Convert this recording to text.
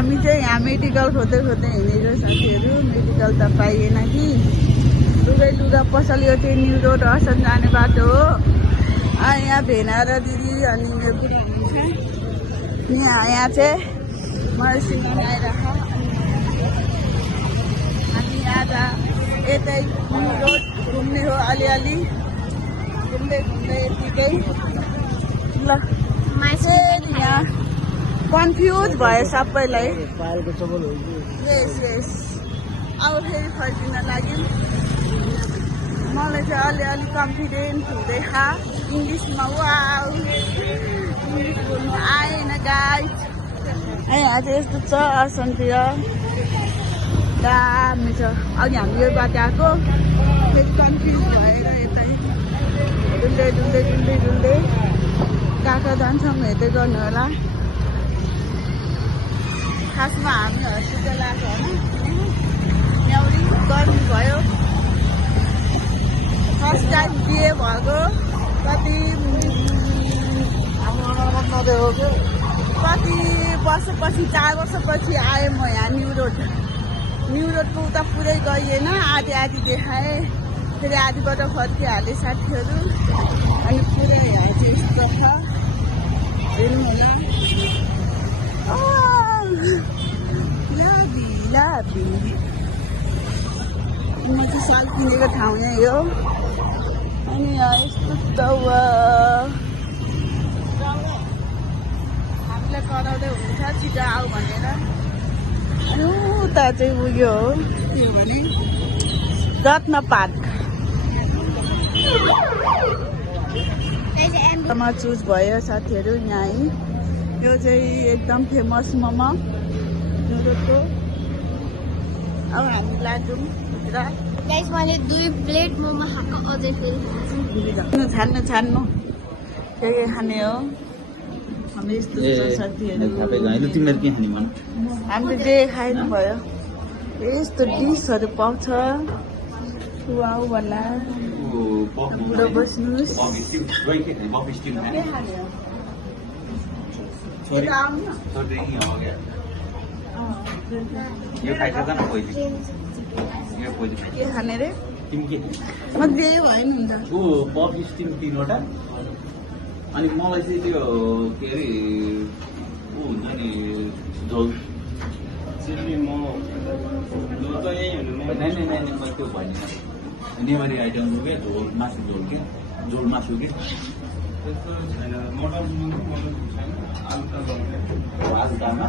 हामी चाहिँ यहाँ मेडिकल खोज्दै हिँडेर साथीहरू मेडिकल त पाइएन कि लुगा पसल यो चाहिँ न्यू रोड असन जाने बाटो हो। यहाँ भेना र दिदी अनि मेरो कुरा हुन्छ यहाँ चाहिँ मर्सिङ आइरहेको हामी आज यतै न्यू रोड घुम्ने हो अलिअलि घुम्दै यतिकै ल यहाँ कन्फ्युज भयो सबैलाई। यस अब फेरि फर्किन लाग्यो। मलाई चाहिँ अलिअलि कन्फिडेन्ट हुँदैछ इङ्ग्लिसमा। वाउ इङ्ग्लिस बोल्नु आएन गाइस। यहाँ चाहिँ यस्तो छ असनतिर दामी छ। अघि हामी यो बाटो आएको फेरि कन्फ्युज भएर यतै डुल्दै कहाँ जान्छौँ हेर्दै गर्नु होला। खासमा हामी हस्पिटल आएको होइन न्याउरी गर्मी भयो। फर्स्ट टाइम बिहे भएको कति वर्षपछि 4 वर्षपछि आएँ म यहाँ न्यू रोडको उता पुरै गइएन आधी देखाएँ फेरि आधीबाट फर्किहालेँ साथीहरू। अनि पुरै यहाँ चाहिँ यस्तो छ हेर्नु होला। लाभी म चाहिँ साल किनेको ठाउँ यही हो। अनि यहाँ यस्तो हामीलाई कराउँदै हुन्छ छिटो आऊ भनेर। अनि उता चाहिँ उयो हो के भने रत्न पार्क मा चुज भयो साथीहरू। यहाँ यो चाहिँ एकदम फेमस मोमो नुडलको। अब हामी लाग्छौँ मैले 2 प्लेट मोमो खाएको अझै फेरि छान्नु के खाने हो। हामी यस्तो साथीहरू हामीले जे खानु भयो यस्तो डिसहरू पाउँछ। वाउ भन्ला बुढो बस्नुहोस्। के खाने रे म जे भयो नि हुन्छ। बफ स्टिम 3वटा अनि मलाई चाहिँ त्यो के अरे ऊ हुन्छ नि झोल चिल्ली मोमो त यही हुनु नै मैले त्यो भएन नेवारी आइटम हो क्या झोल मासु झोल के झोल मासु के त्यस्तो छैन। मटन छैन आलु दालमा